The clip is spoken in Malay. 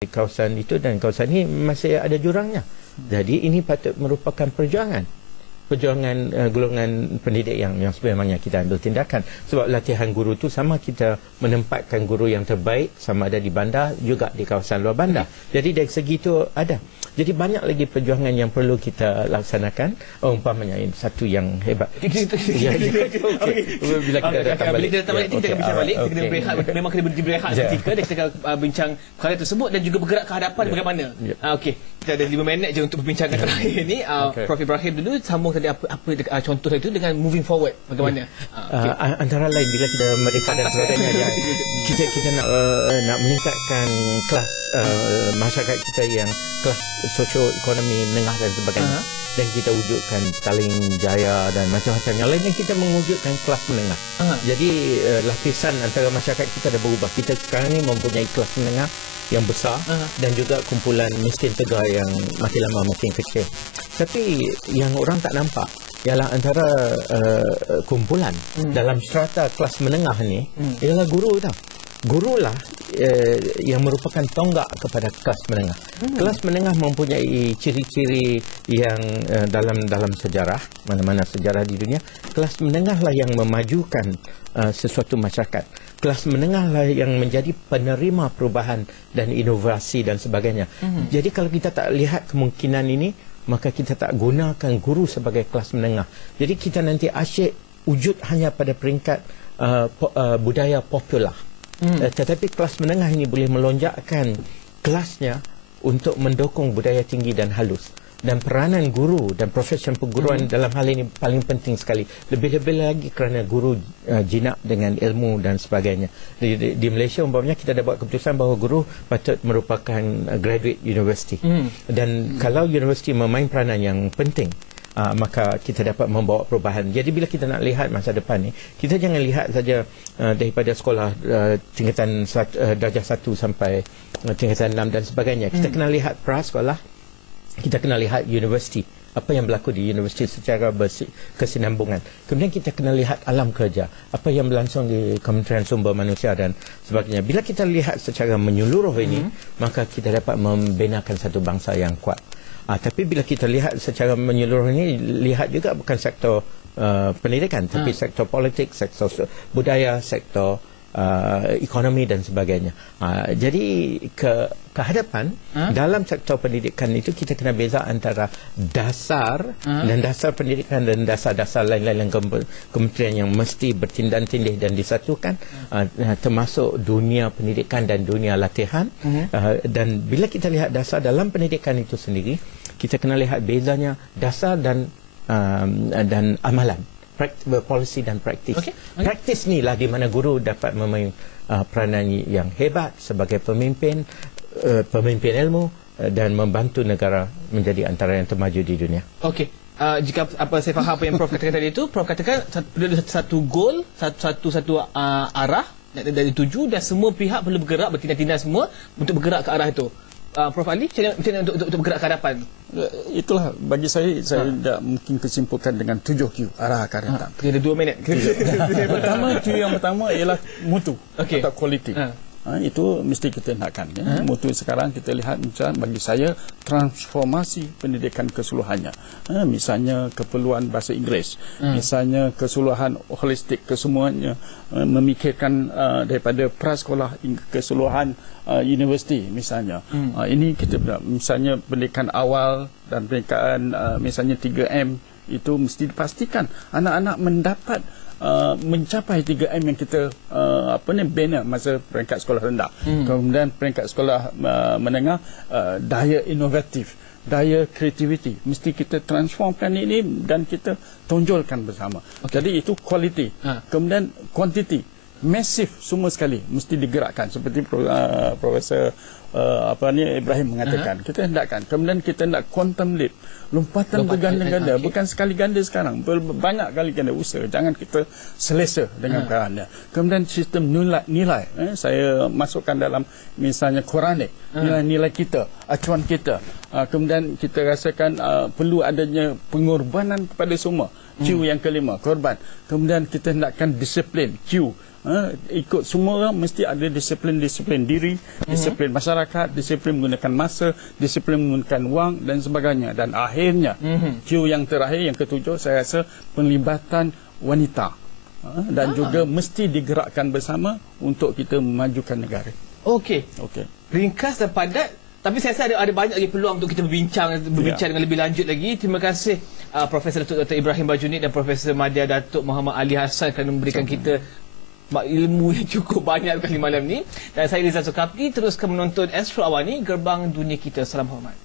kawasan itu dan kawasan ini masih ada jurangnya. Jadi ini patut merupakan perjuangan golongan pendidik yang sebenarnya kita ambil tindakan. Sebab latihan guru tu sama kita menempatkan guru yang terbaik sama ada di bandar juga di kawasan luar bandar. Jadi dari segi itu ada. Jadi banyak lagi perjuangan yang perlu kita laksanakan. Umpamanya ini satu yang hebat. Bila kita datang balik, kita akan bincang balik. Kita kena berehat. Memang kena berehat seketika dan kita akan bincang perkara tersebut dan juga bergerak ke hadapan bagaimana. Okey, kita ada 5 minit je untuk perbincangan terakhir ini. Prof Ibrahim dulu sambung tadi apa contoh itu dengan moving forward bagaimana. Antara lain bila kita merdeka dan sebagainya, kita nak meningkatkan kelas masyarakat kita yang kelas sosioekonomi menengah dan sebagainya, dan kita wujudkan Taling Jaya dan macam-macam yang lain, yang kita mewujudkan kelas menengah. Jadi lapisan antara masyarakat kita dah berubah. Kita sekarang ni mempunyai kelas menengah yang besar dan juga kumpulan miskin tegar yang makin lama makin kecil. Tapi yang orang tak nampak ialah antara kumpulan dalam strata kelas menengah ni ialah guru tau. Gurulah yang merupakan tonggak kepada kelas menengah. Kelas menengah mempunyai ciri-ciri yang dalam sejarah, mana-mana sejarah di dunia, kelas menengahlah yang memajukan sesuatu masyarakat. Kelas menengahlah yang menjadi penerima perubahan dan inovasi dan sebagainya. Jadi kalau kita tak lihat kemungkinan ini, maka kita tak gunakan guru sebagai kelas menengah. Jadi kita nanti asyik wujud hanya pada peringkat budaya popular. Tetapi kelas menengah ini boleh melonjakkan kelasnya untuk mendukung budaya tinggi dan halus. Dan peranan guru dan profesion perguruan dalam hal ini paling penting sekali. Lebih-lebih lagi kerana guru jinak dengan ilmu dan sebagainya. Di Malaysia umpamanya kita dah buat keputusan bahawa guru patut merupakan graduate university. Dan kalau universiti memain peranan yang penting, maka kita dapat membawa perubahan. Jadi bila kita nak lihat masa depan ni, kita jangan lihat saja daripada sekolah tingkatan darjah 1 sampai tingkatan 6 dan sebagainya. Kita kena lihat prasekolah, kita kena lihat universiti, apa yang berlaku di universiti secara berkesinambungan. Kemudian kita kena lihat alam kerja, apa yang berlangsung di Kementerian Sumber Manusia dan sebagainya. Bila kita lihat secara menyeluruh ini, maka kita dapat membinakan satu bangsa yang kuat. Tapi bila kita lihat secara menyeluruh ini, lihat juga bukan sektor pendidikan, tapi sektor politik, sektor budaya, sektor ekonomi dan sebagainya. Jadi ke hadapan dalam sektor pendidikan itu kita kena beza antara dasar dan dasar pendidikan dan dasar-dasar lain-lain kementerian yang mesti bertindak tindih dan disatukan, termasuk dunia pendidikan dan dunia latihan. Dan bila kita lihat dasar dalam pendidikan itu sendiri, kita kena lihat bezanya dasar dan amalan, policy dan praktis. Praktis ni lah di mana guru dapat memain peranan yang hebat sebagai pemimpin ilmu dan membantu negara menjadi antara yang termaju di dunia. Jika saya faham apa yang Prof katakan tadi itu, Prof katakan perlu satu goal, satu arah dari tuju, dan semua pihak perlu bergerak, bertindak-tindak semua untuk bergerak ke arah itu. Prof Ali, macam mana untuk bergerak ke hadapan? Itulah bagi saya tidak mungkin kesimpulkan dengan 7Q, arah akan datang. Kita ada 2 minit. Yang pertama ialah mutu atau quality. Itu mesti kita nakkan. Mutu sekarang kita lihat macam bagi saya transformasi pendidikan keseluruhannya. Misalnya keperluan bahasa Inggeris, misalnya keseluruhan holistik kesemuanya, memikirkan daripada prasekolah hingga keseluruhan universiti misalnya. Ini kita misalnya pendidikan awal dan pendidikan misalnya 3M itu mesti dipastikan anak-anak mendapat mencapai 3M yang kita bina masa peringkat sekolah rendah. Kemudian peringkat sekolah menengah, daya inovatif, daya kreativiti mesti kita transformkan ini dan kita tonjolkan bersama. Jadi itu quality. Kemudian quantity, masif semua sekali mesti digerakkan seperti Profesor Ibrahim mengatakan. Kita hendakkan. Kemudian kita hendak quantum leap, lompatan berganda-ganda, bukan sekali ganda sekarang, banyak kali ganda usaha. Jangan kita selesa dengan perkara. Kemudian sistem nilai, saya masukkan dalam misalnya Quranik, nilai-nilai kita, acuan kita. Kemudian kita rasakan perlu adanya pengorbanan kepada semua. Q yang kelima, korban. Kemudian kita hendakkan disiplin, Q. ikut semua orang mesti ada disiplin diri, disiplin masyarakat, disiplin menggunakan masa, disiplin menggunakan wang dan sebagainya. Dan akhirnya Q yang terakhir, yang ketujuh, saya rasa penglibatan wanita dan juga mesti digerakkan bersama untuk kita memajukan negara. Okey. Ringkas dan padat. Tapi saya rasa ada banyak lagi peluang untuk kita berbincang dengan lebih lanjut lagi. Terima kasih Profesor Datuk Dr. Ibrahim Bajuni dan Profesor Madya Datuk Muhammad Ali Hassan kerana memberikan kita ilmu yang cukup banyak kali malam ni. Dan saya Rizal Sukapti, teruskan menonton Astro Awani, Gerbang Dunia Kita. Salam hormat.